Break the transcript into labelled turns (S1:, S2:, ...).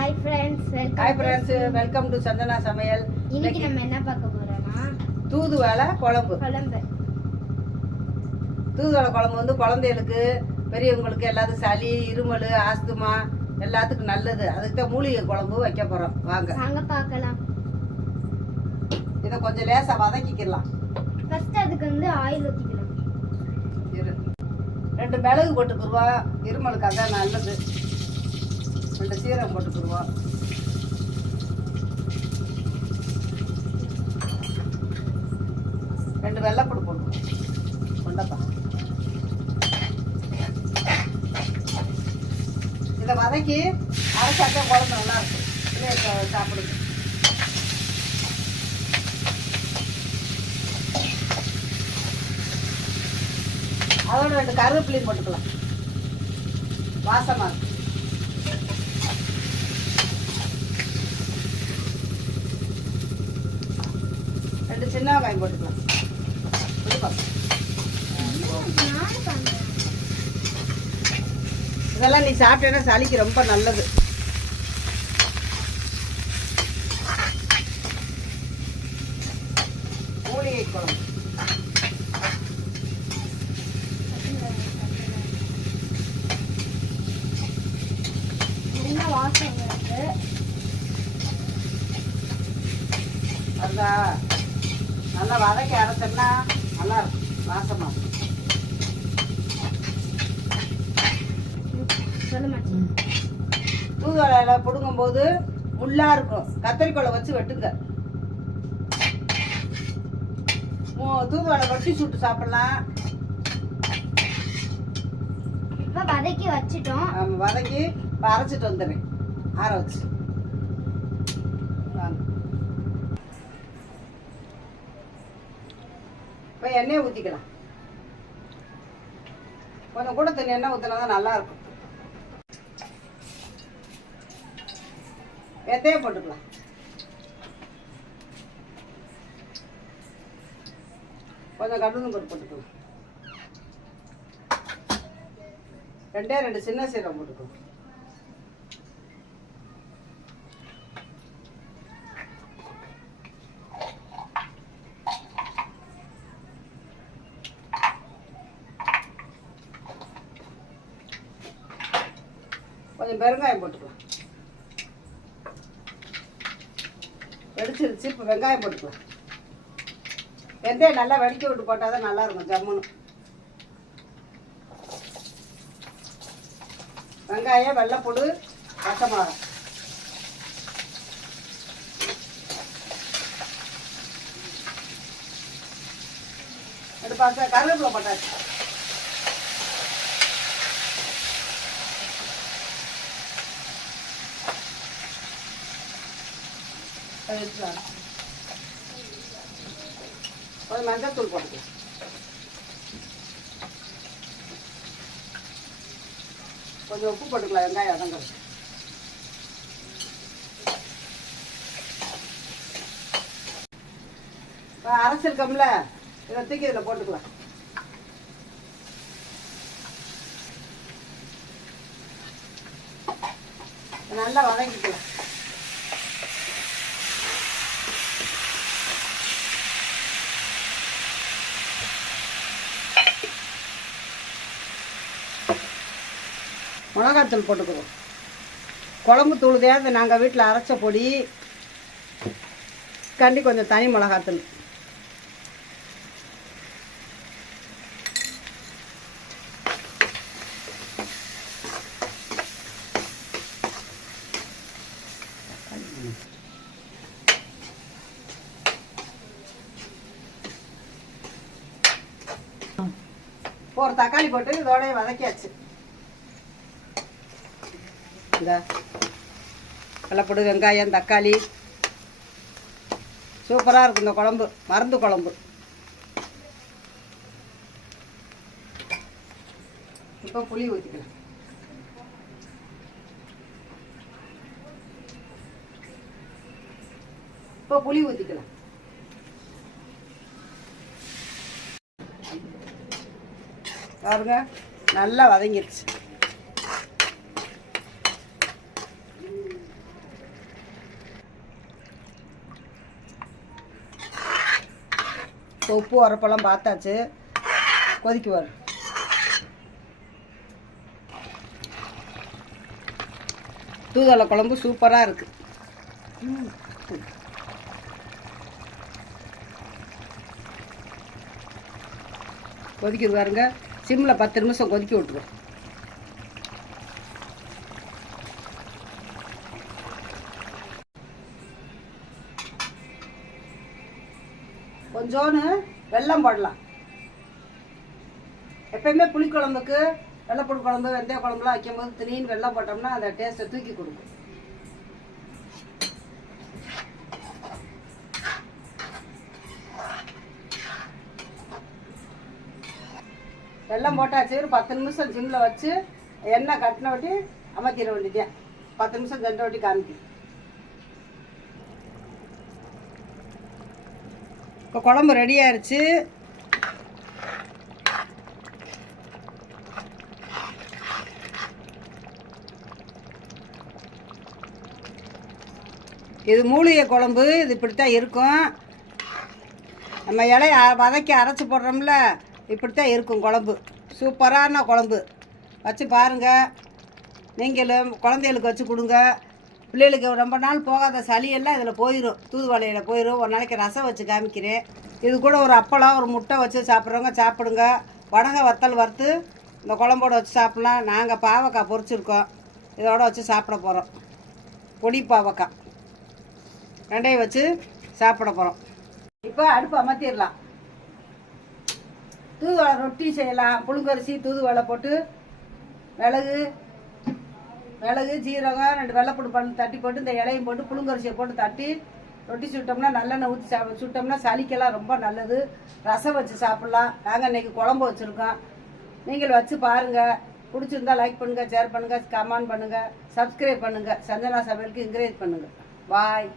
S1: Hi friends welcome
S2: hi friends welcome to Chandana சமையல்
S1: இன்னைக்கு நம்ம என்ன பார்க்க போறோம்னா?
S2: தூதுவளை குழம்பு.
S1: குழம்பு.
S2: தூதுவளை குழம்பு வந்து குழந்தைகளுக்கு பெரியவங்களுக்கு எல்லாத்துக்கும் சளி இருமல் ஆஸ்துமா எல்லாத்துக்கும் நல்லது. அதுக்கு தான் மூலிகை குழம்பு வைக்க போகிறோம் வாங்க.
S1: வாங்க பார்க்கலாம்.
S2: இதை கொஞ்சம் லேசாக வதக்கிக்கலாம்.
S1: ஃபர்ஸ்ட் அதுக்கு வந்து ஆயில் ஊற்றிக்கலாம்
S2: ரெண்டு மிளகு போட்டுக்குருவோம் இருமலுக்கு அதான் நல்லது. ரெண்டு சீரகம் போட்டுக்கிடுவோம் ரெண்டு வெள்ளைப்பூடு போட்டுருவோம் கொண்டப்பா. இதை வதக்கி அரைச்சாக்கா குழம்பு நல்லா இருக்கும். சாப்பிடுங்க. அதோட ரெண்டு கருவேப்பிலையும் போட்டுக்கலாம். வாசமாக இருக்கும். ரெண்டு சின்ன வெங்காயம் போட்டுக்கலாம். இதெல்லாம் நீ சாப்பிட்டேன்னா சளிக்கு ரொம்ப நல்லது மூலிகை குழம்பு
S1: என்ன வாசம் வருது
S2: அதா நல்லா வதக்கி அரைச்சோம்னா நல்லா இருக்கும் வாசமா இருக்கும்.
S1: சொல்ல மாட்டேன்
S2: தூதுவளையில பிடுங்கும் போது முள்ளா இருக்கும். கத்தரிக்கோலை வச்சு வெட்டுங்க. தூதுவளை ரொட்டி சுட்டு சாப்பிடலாம்.
S1: இப்போ வதக்கி வச்சிட்டோம்.
S2: வதக்கி இப்போ அரைச்சிட்டு வந்துடுறேன். ஆற வச்சு. இப்போ எண்ணெயை ஊற்றிக்கலாம் கொஞ்சம் கூட தண்ணி எண்ணெய் ஊற்றினா தான் நல்லா இருக்கும். போட்டுக்கலாம். கொஞ்சம் கடுகு போட்டுக்கலாம். ரெண்டே ரெண்டு சின்ன சீரகம் போட்டுக்கலாம். கொஞ்சம் பெருங்காயம் போட்டுக்கலாம். வெடிச்சிருச்சு இப்போ வெங்காயம் போட்டுக்கலாம். வெந்தயம் நல்லா வெடிக்க விட்டு போட்டால் தான் நல்லாயிருக்கும் ஜம்முன்னு வெங்காயம் வெள்ளைப்பூடு பச்சை மிளகாய். அது கருவேப்பிலை போட்டாச்சு. கொஞ்சம் மஞ்சள் தூள் போட்டுக்கலாம் கொஞ்சம் உப்பு போட்டுக்கலாம் வெங்காயம் அதங்கிறது இப்போ அரைச்சிருக்கோம்ல. இதை தூக்கி இதில் போட்டுக்கலாம். நல்லா வதங்கிக்கலாம். மிளகாத்தூள் போட்டுக்குவோம். குழம்பு தூள் தான் நாங்கள் வீட்டில் அரைச்ச பொடி கண்டி கொஞ்சம் தனி மிளகாத்தூள். ஒரு தக்காளி போட்டு இதோடய வதக்கியாச்சு. இந்த வெள்ளைப்பூடு வெங்காயம் தக்காளி. சூப்பராக இருக்கும் இந்த குழம்பு. மருந்து குழம்பு. இப்போ புளி ஊற்றிக்கலாம் இப்போ புளி ஊற்றிக்கலாம் பாருங்க நல்லா வதங்கிருச்சு. இப்போ உப்பு உரப்பெல்லாம் பார்த்தாச்சு. கொதிக்குவார். தூதலை குழம்பு சூப்பராக இருக்குது கொதிக்குது பாருங்க. சிம்மில் பத்து நிமிஷம் கொதிக்க விட்டுருவோம் கொஞ்சோன்னு வெள்ளம் போடலாம். எப்பயுமே புளிக்குழம்புக்கு வெள்ளைப்பூடு குழம்பு வெந்தய குழம்புலாம் வைக்கும்போது திடீர்னு வெள்ளம் போட்டோம்னா அந்த டேஸ்ட்டை தூக்கி கொடுக்கும். வெள்ளம் போட்டாச்சு ஒரு பத்து நிமிஷம் சிம்மில் வச்சு எண்ணெய் கட்டின வட்டி அமர்த்திட வேண்டியதேன் பத்து நிமிஷம் ரெண்டு வட்டி காமிக்கும். இப்போ குழம்பு ரெடி ஆயிடுச்சு இது மூலிகை குழம்பு இது இப்படித்தான் இருக்கும். நம்ம இலைய வதக்கி அரைச்சி போடுறோம்ல இப்படித்தான் இருக்கும் குழம்பு. சூப்பரான குழம்பு. வச்சு பாருங்கள் நீங்களும் குழந்தைகளுக்கு வச்சு கொடுங்க. பிள்ளைகளுக்கு ரொம்ப நாள் போகாத சளியெல்லாம் இதில் போயிடும் தூதுவளையில் போயிடும் ஒரு நாளைக்கு ரசம் வச்சு காமிக்கிறேன். இது கூட ஒரு அப்பளம் ஒரு முட்டை வச்சு சாப்பிட்றவங்க சாப்பிடுங்க. வடகை வத்தல் வறுத்து இந்த குழம்போட வச்சு சாப்பிட்லாம். நாங்கள் பாவக்காய் பொறிச்சிருக்கோம் இதோட வச்சு சாப்பிட போகிறோம் பொடி பாவக்காய். ரெண்டையும் வச்சு சாப்பிட போகிறோம் இப்போ அடுப்பு அமர்த்திடலாம். தூதுவளை ரொட்டி செய்யலாம். புழுங்கரிசி தூதுவளை போட்டு மிளகு மிளகு ஜீரகம் ரெண்டு வெள்ளைப்பூடு பண்ணி தட்டி போட்டு இந்த இலையும் போட்டு புழுங்கரிசியை போட்டு தட்டி ரொட்டி சுட்டோம்னா நல்லெண்ணெய் ஊற்றி சாப்பிட சுட்டோம்னா சளிக்கெல்லாம் ரொம்ப நல்லது. ரசம் வச்சு சாப்பிட்லாம். நாங்கள் இன்னைக்கு குழம்பு வச்சுருக்கோம். நீங்கள் வச்சு பாருங்கள் பிடிச்சிருந்தா லைக் பண்ணுங்கள் ஷேர் பண்ணுங்கள் கமெண்ட் பண்ணுங்கள் சப்ஸ்கிரைப் பண்ணுங்கள் சஞ்சனா சமையலுக்கு என்கரேஜ் பண்ணுங்கள் பாய்